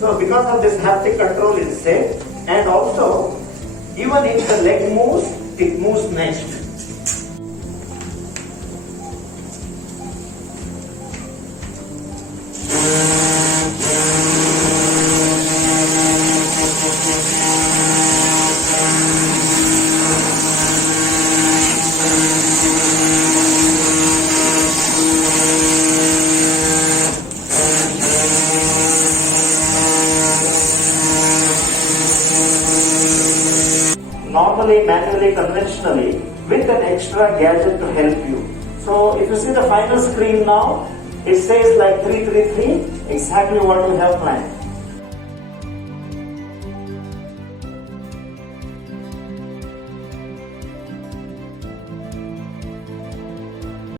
So because of this haptic control is safe, and also even if the leg moves, it moves next. Normally, manually, conventionally, with an extra gadget to help you. So if you see the final screen now, it says like 333, exactly what we have planned.